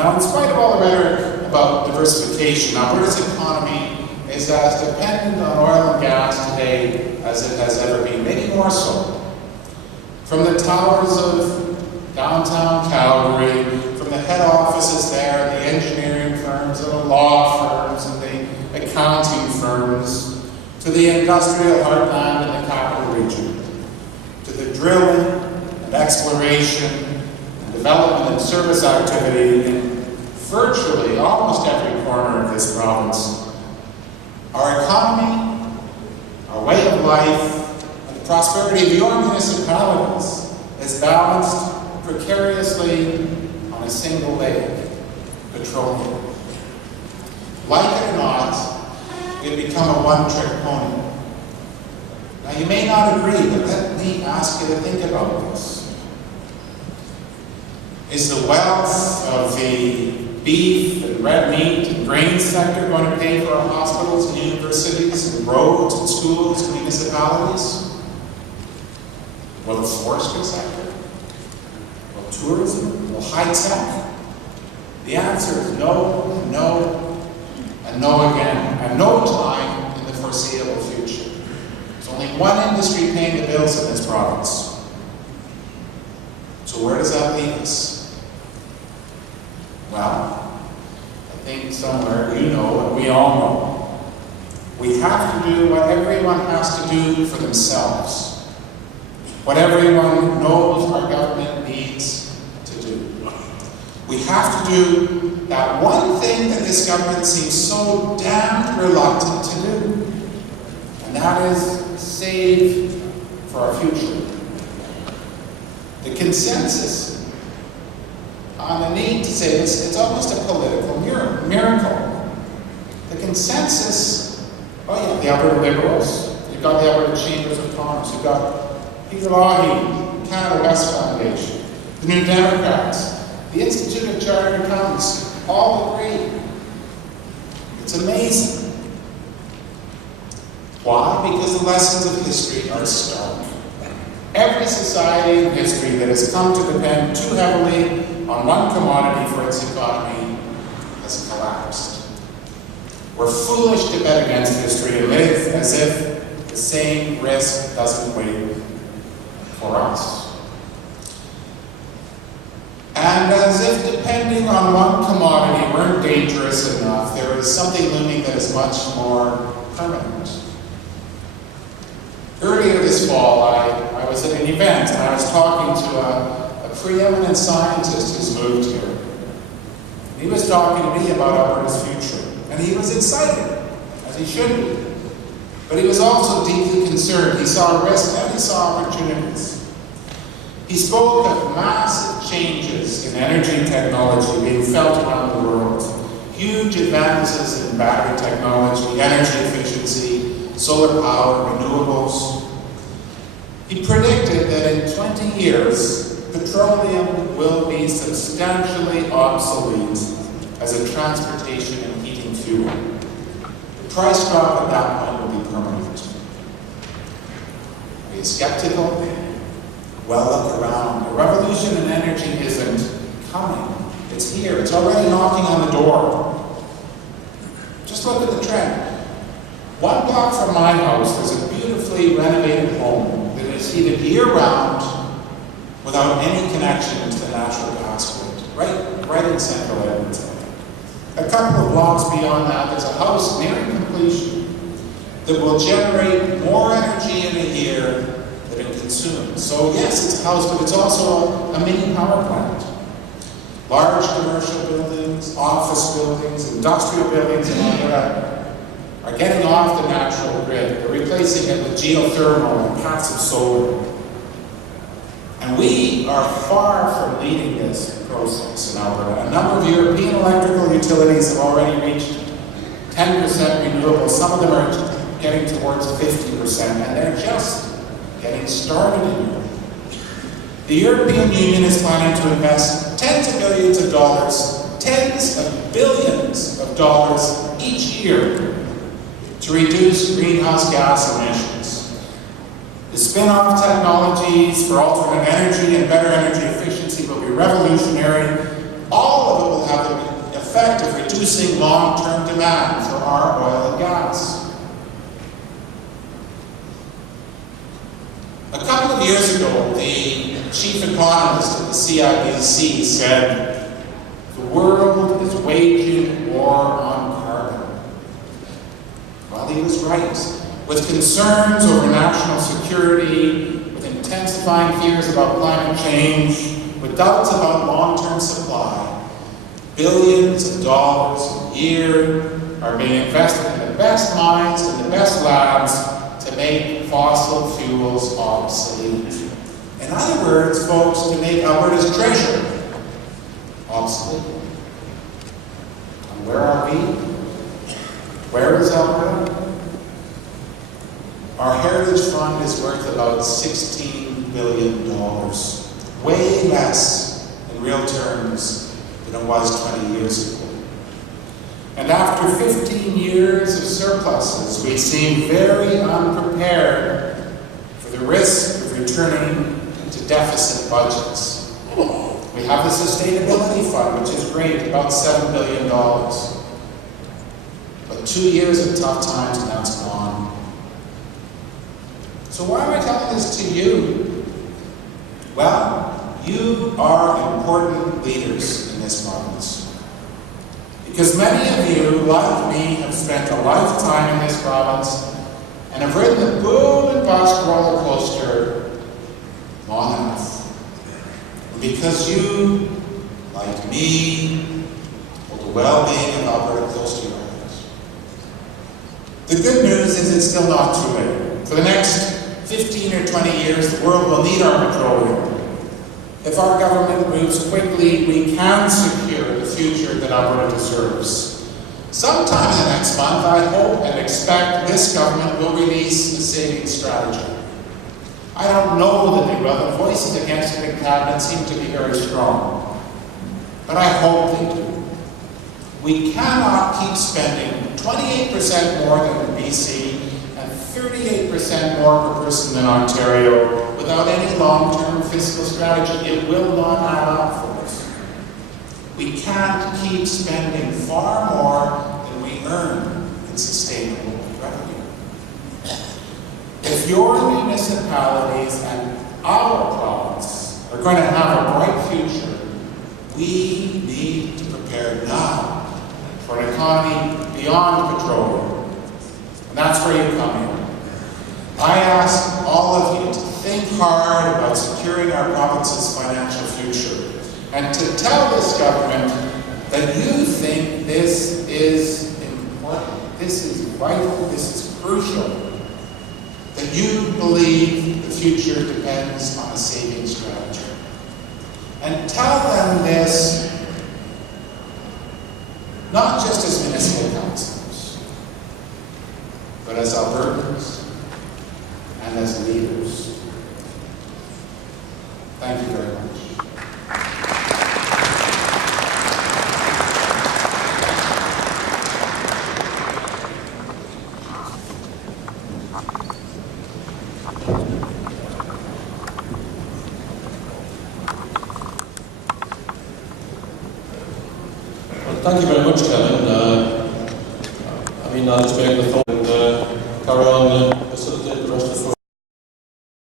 Now, in spite of all the rhetoric about diversification, Alberta's economy is as dependent on oil and gas today as it has ever been, maybe more so. From the towers of downtown Calgary, from the head offices there, the engineering firms and the law firms and the accounting firms, to the industrial heartland in the capital region, to the drilling and exploration and development and service activity in virtually almost every corner of this province. Our economy, our way of life, and the prosperity of your municipalities is balanced precariously on a single leg, petroleum. Like it or not, we've become a one-trick pony. Now, you may not agree, but let me ask you to think about this. Is the wealth of the beef and red meat and grain sector going to pay for our hospitals and universities and roads and schools and municipalities? Will the forestry sector? Will tourism? Will high tech? The answer is no, no, and no again, and no time in the foreseeable future. There's only one industry paying the bills in this province. So where does that leave us? Well, I think somewhere you know and we all know. We have to do what everyone has to do for themselves. What everyone knows our government needs to do. We have to do that one thing that this government seems so damned reluctant to do. And that is save for our future. The consensus on the need to say this, it's almost a political miracle. The consensus, oh yeah, the Alberta Liberals, you've got the Alberta Chambers of Commerce, you've got Peter Lougheed, Canada West Foundation, the New Democrats, the Institute of Chartered Accountants, all agree. It's amazing. Why? Because the lessons of history are stark. Every society in history that has come to depend too heavily on one commodity for its economy has collapsed. We're foolish to bet against history and live as if the same risk doesn't wait for us. And as if depending on one commodity weren't dangerous enough, there is something looming that is much more permanent. Earlier this fall, I was at an event and I was talking to a preeminent scientist who's moved here. He was talking to me about Alberta's future, and he was excited, as he should be. But he was also deeply concerned. He saw risk and he saw opportunities. He spoke of massive changes in energy technology being felt around the world. Huge advances in battery technology, energy efficiency, solar power, renewables. He predicted that in 20 years, petroleum will be substantially obsolete as a transportation and heating fuel. The price drop at that point will be permanent. Are you skeptical? Well, look around. A revolution in energy isn't coming. It's here. It's already knocking on the door. Just look at the trend. One block from my house, there's a beautifully renovated home that is heated year-round without any connection to the natural gas grid, right in central Edmonton. A couple of blocks beyond that, there's a house nearing completion that will generate more energy in a year than it consumes. So yes, it's a house, but it's also a mini power plant. Large commercial buildings, office buildings, industrial buildings in Alberta are getting off the natural grid. They're replacing it with geothermal and passive solar. And we are far from leading this process in Alberta. A number of European electrical utilities have already reached 10% renewables. Some of them are getting towards 50%, and they're just getting started in Europe. The European Union is planning to invest tens of billions of dollars, tens of billions of dollars each year to reduce greenhouse gas emissions. The spin-off technologies for alternate energy and better energy efficiency will be revolutionary. All of it will have the reducing long-term demand for our oil and gas. A couple of years ago, the chief economist at the CIBC said, "The world is waging war on carbon." Well, he was right. With concerns over national security, with intensifying fears about climate change, with doubts about long-term supply, billions of dollars a year are being invested in the best minds and the best labs to make fossil fuels obsolete. In other words, folks, to make Alberta's treasure obsolete. And where are we? Where is Alberta? Our Heritage Fund is worth about $16 billion, way less in real terms than it was 20 years ago. And after 15 years of surpluses, we seem very unprepared for the risk of returning to deficit budgets. We have the Sustainability Fund, which is great, about $7 billion. But 2 years of tough times and now it's gone. So why am I telling this to you? Well, you are important leaders in this province. Because many of you, like me, have spent a lifetime in this province and have ridden the boom and bust roller coaster long enough. And because you, like me, hold the well-being of Alberta close to your hearts. The good news is it's still not too late. For the next 15 or 20 years, the world will need our petroleum. If our government moves quickly, we can secure the future that Alberta deserves. Sometime in the next month, I hope and expect this government will release a savings strategy. I don't know that they will. The voices against it in Cabinet seem to be very strong. But I hope they do. We cannot keep spending 28% more than in BC and 38% more per person than Ontario without any long-term fiscal strategy. It will not add up for us. We can't keep spending far more than we earn in sustainable revenue. If your municipalities and our province are going to have a bright future, we need to prepare now for an economy beyond petroleum. And that's where you come in. I ask all of you to think hard about securing our province's financial future and to tell this government that you think this is important, this is vital, this is crucial, that you believe the future depends on a saving strategy. And tell them this not just as municipal councillors, but as Albertans and as leaders. Thank you very much. Thank you very much, Kevin. I'll just make the